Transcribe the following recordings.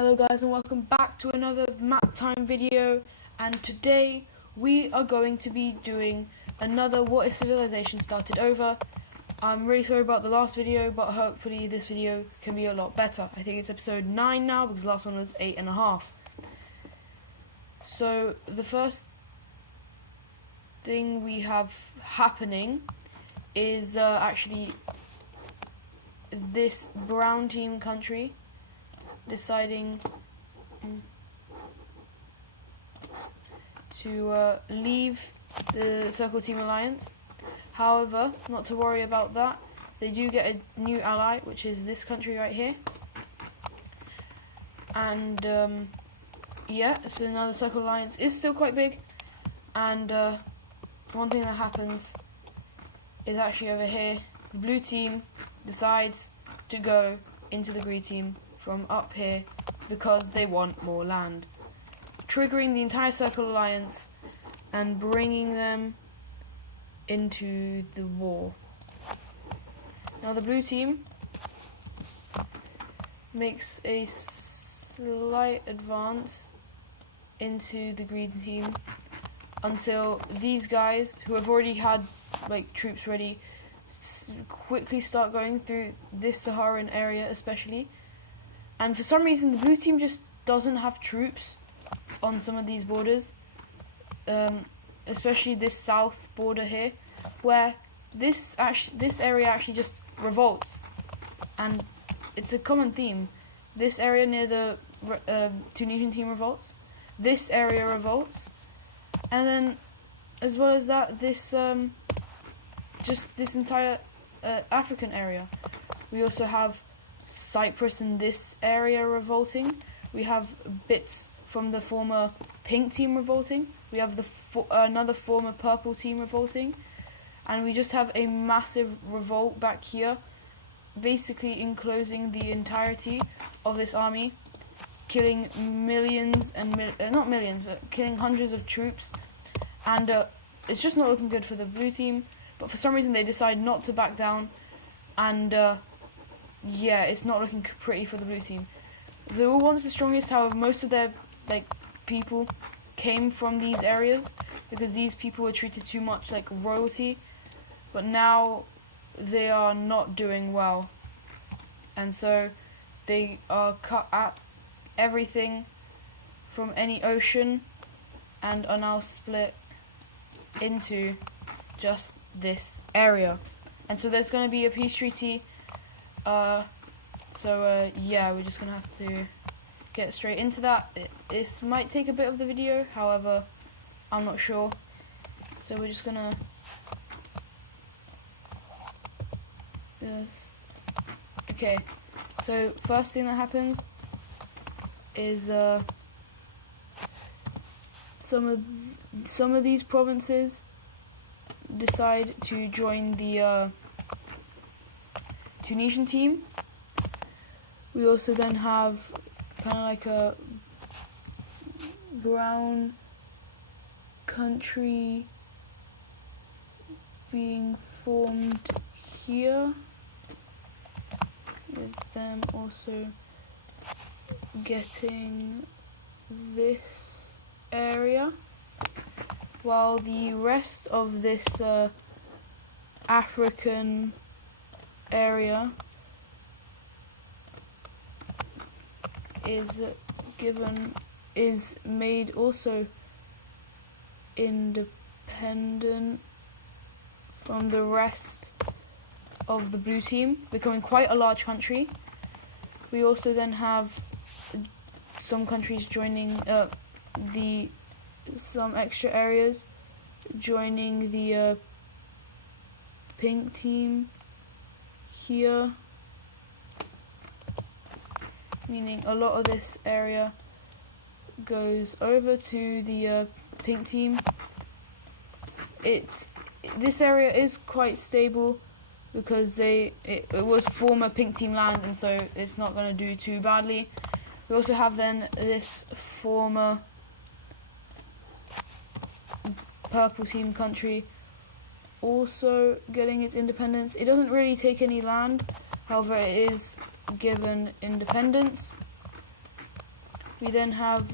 Hello guys and welcome back to another map time video, and today we are going to be doing another What if Civilization Started Over. I'm really sorry about the last video, but hopefully this video can be a lot better. I think it's episode 9 now because the last one was 8.5. So the first thing we have happening is actually this brown team country deciding to leave the Circle Team Alliance. However, not to worry about that, they do get a new ally, which is this country right here. And yeah, so now the Circle Alliance is still quite big, and one thing that happens is actually over here, the blue team decides to go into the green team from up here because they want more land, triggering the entire Circle Alliance and bringing them into the war. Now the blue team makes a slight advance into the green team until these guys, who have already had like troops ready, quickly start going through this Saharan area especially. And for some reason, the blue team just doesn't have troops on some of these borders, especially this south border here, where this area actually just revolts, and it's a common theme. This area near the Tunisian team revolts. This area revolts, and then as well as that, this just this entire African area. We also have Cyprus in this area revolting. We have bits from the former pink team revolting. We have the another former purple team revolting, and we just have a massive revolt back here, basically enclosing the entirety of this army, killing millions and not millions, but killing hundreds of troops. And it's just not looking good for the blue team. But for some reason they decide not to back down, and yeah, it's not looking pretty for the blue team. They were once the strongest, however, most of their people came from these areas because these people were treated too much like royalty. But now they are not doing well, and so they are cut at everything from any ocean and are now split into just this area. And so there's going to be a peace treaty. Yeah, we're just going to have to get straight into that. This might take a bit of the video, however, I'm not sure. So we're just going to okay, so first thing that happens is some of these provinces decide to join the Tunisian team. We also then have kind of like a brown country being formed here, with them also getting this area, while the rest of this African area is made also independent from the rest of the blue team, becoming quite a large country. We also then have some countries joining some extra areas joining the pink team here, meaning a lot of this area goes over to the pink team. This area is quite stable because it was former pink team land, and so it's not going to do too badly. We also have then this former purple team country also getting its independence. It doesn't really take any land, however it is given independence. We then have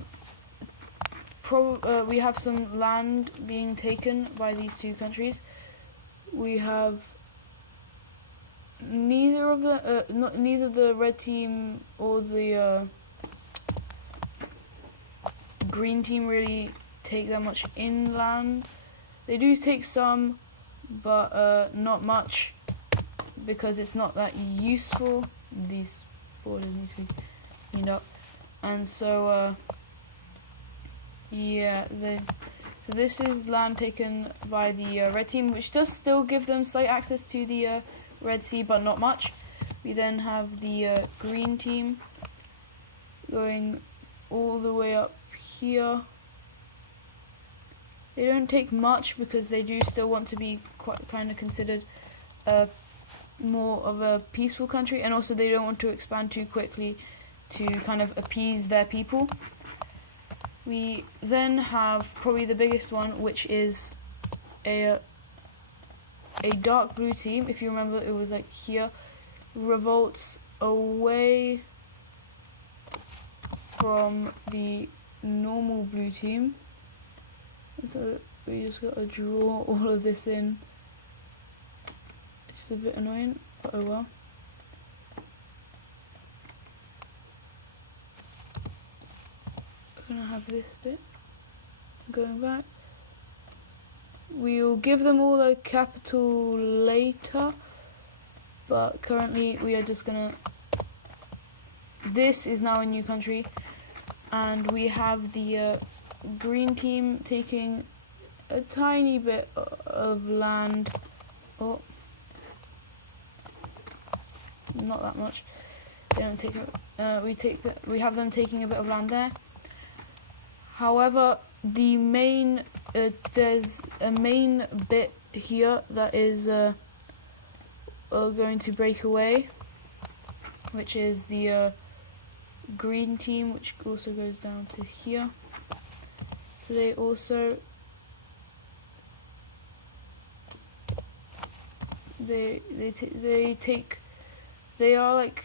we have some land being taken by these two countries. We have neither the red team or the green team really take that much inland. They do take some, but not much, because it's not that useful. These borders need to be cleaned up, and so yeah, so this is land taken by the red team, which does still give them slight access to the Red Sea, but not much. We then have the green team going all the way up here. They don't take much because they do still want to be kind of considered more of a peaceful country, and also they don't want to expand too quickly to kind of appease their people. We then have probably the biggest one, which is a dark blue team. If you remember, it was like here, revolts away from the normal blue team. And so we just got to draw all of this in. It's a bit annoying, but oh well. We're gonna have this bit going back. We'll give them all a capital later, but currently we are just gonna. This is now a new country, and we have the green team taking a tiny bit of land. Oh, not that much. They don't take it. We have them taking a bit of land there. However, the main there's a main bit here that is going to break away, which is the green team, which also goes down to here. So they also they are like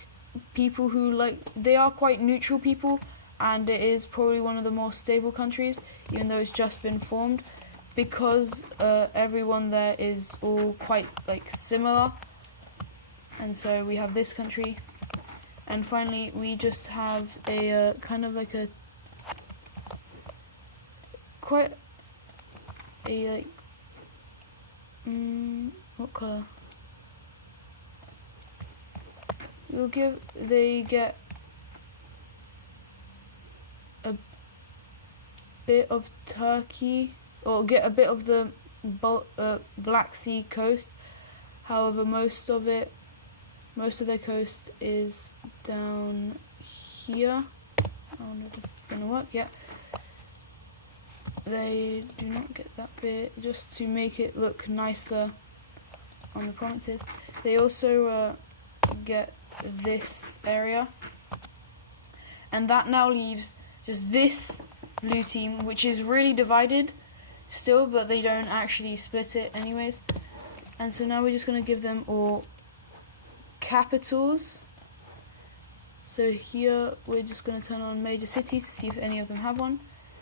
people who they are quite neutral people, and it is probably one of the more stable countries, even though it's just been formed, because everyone there is all quite similar. And so we have this country, and finally we just have a kind of like a quite a what color? They get a bit of Turkey, or get a bit of the Black Sea coast. However, most of their coast is down here. I don't know if this is gonna work. Yeah, they do not get that bit, just to make it look nicer on the provinces. They also get this area, and that now leaves just this blue team, which is really divided still, but they don't actually split it anyways. And so now we're just going to give them all capitals. So here we're just going to turn on major cities to see if any of them have one.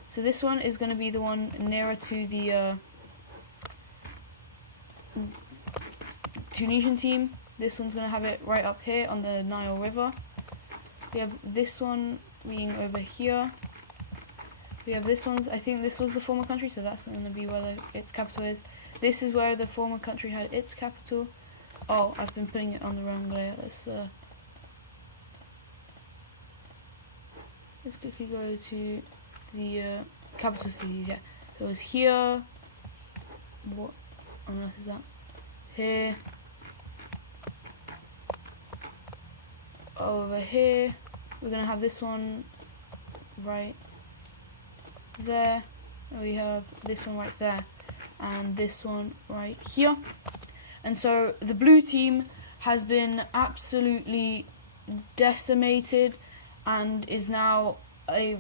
So this one is going to be the one nearer to the Tunisian team. This one's going to have it right up here on the Nile River. We have this one being over here. We have this one's, I think this was the former country, so that's going to be where its capital is. This is where the former country had its capital. Oh, I've been putting it on the wrong layer. Let's quickly go to the capital cities. Yeah, so it's here. What on earth is that? Here. Over here. We're gonna have this one right there. We have this one right there, and this one right here. And so the blue team has been absolutely decimated and is now a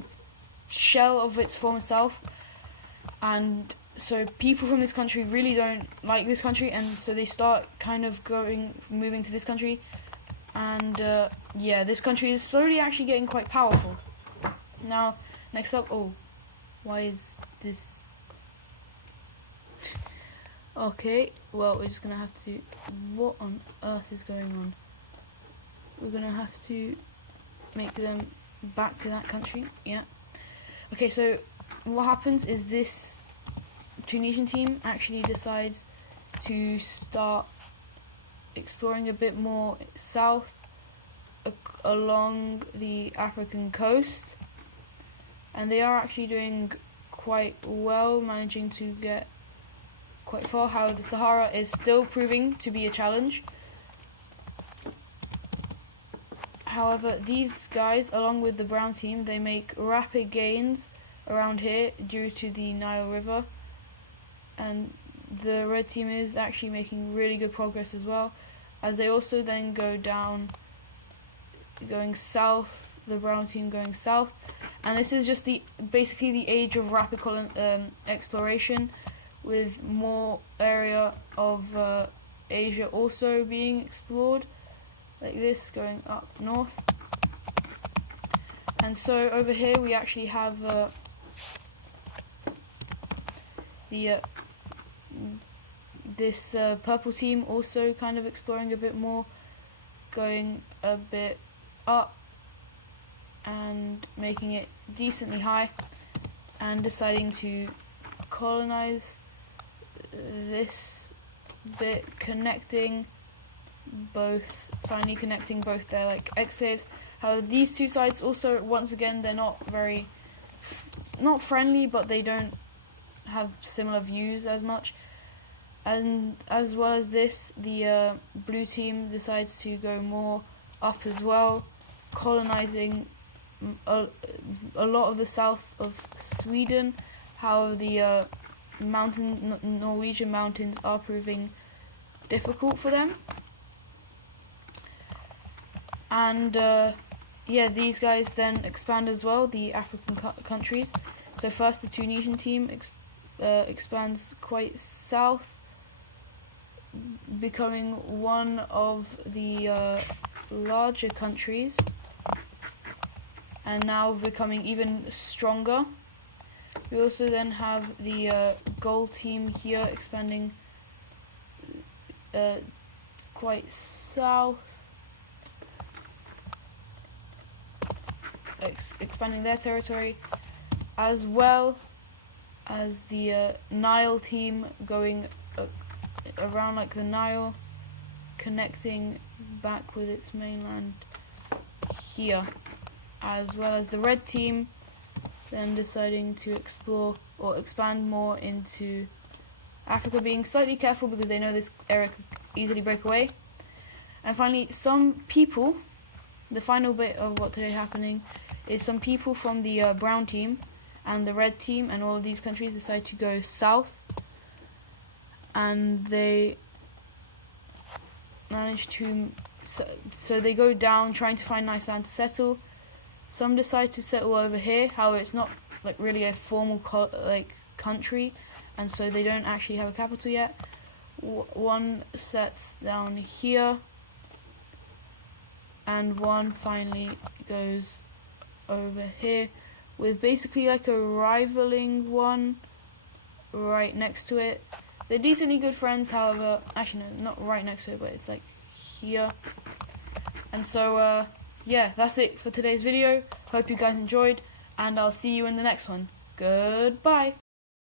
shell of its former self. And so people from this country really don't like this country, and so they start kind of moving to this country. And yeah, this country is slowly actually getting quite powerful. Now, next up, oh, why is this? Okay, well, we're just gonna have to, what on earth is going on? We're gonna have to make them back to that country, yeah. Okay, so what happens is this Tunisian team actually decides to start exploring a bit more south along the African coast, and they are actually doing quite well, managing to get quite far. However, the Sahara is still proving to be a challenge. However, these guys, along with the brown team, they make rapid gains around here due to the Nile River, and the red team is actually making really good progress as well, as they also then go down, going south, the brown team going south, and this is just basically the age of rapid exploration, with more area of Asia also being explored, like this, going up north. And so over here we actually have this purple team also kind of exploring a bit more, going a bit up and making it decently high, and deciding to colonize this bit, finally connecting both their like enclaves. However, these two sides also, once again, they're not friendly, but they don't have similar views as much. And as well as this, the blue team decides to go more up as well, colonizing a lot of the south of Sweden. However, the Norwegian mountains are proving difficult for them. And yeah, these guys then expand as well, the African countries. So first the Tunisian team expands quite south, becoming one of the larger countries, and now becoming even stronger. We also then have the gold team here expanding quite south, expanding their territory, as well as the Nile team going around like the Nile, connecting back with its mainland here, as well as the red team then deciding to explore or expand more into Africa, being slightly careful because they know this area could easily break away. And finally, some people, the final bit of what today happening is some people from the brown team and the red team and all of these countries decide to go south, and they manage to, so they go down trying to find nice land to settle. Some decide to settle over here. However, it's not like really a formal country, and so they don't actually have a capital yet. One sets down here, and one finally goes over here, with basically like a rivaling one right next to it. They're decently good friends, however, actually no, not right next to it, but it's like here. And so yeah, that's it for today's video. Hope you guys enjoyed, and I'll see you in the next one. Goodbye.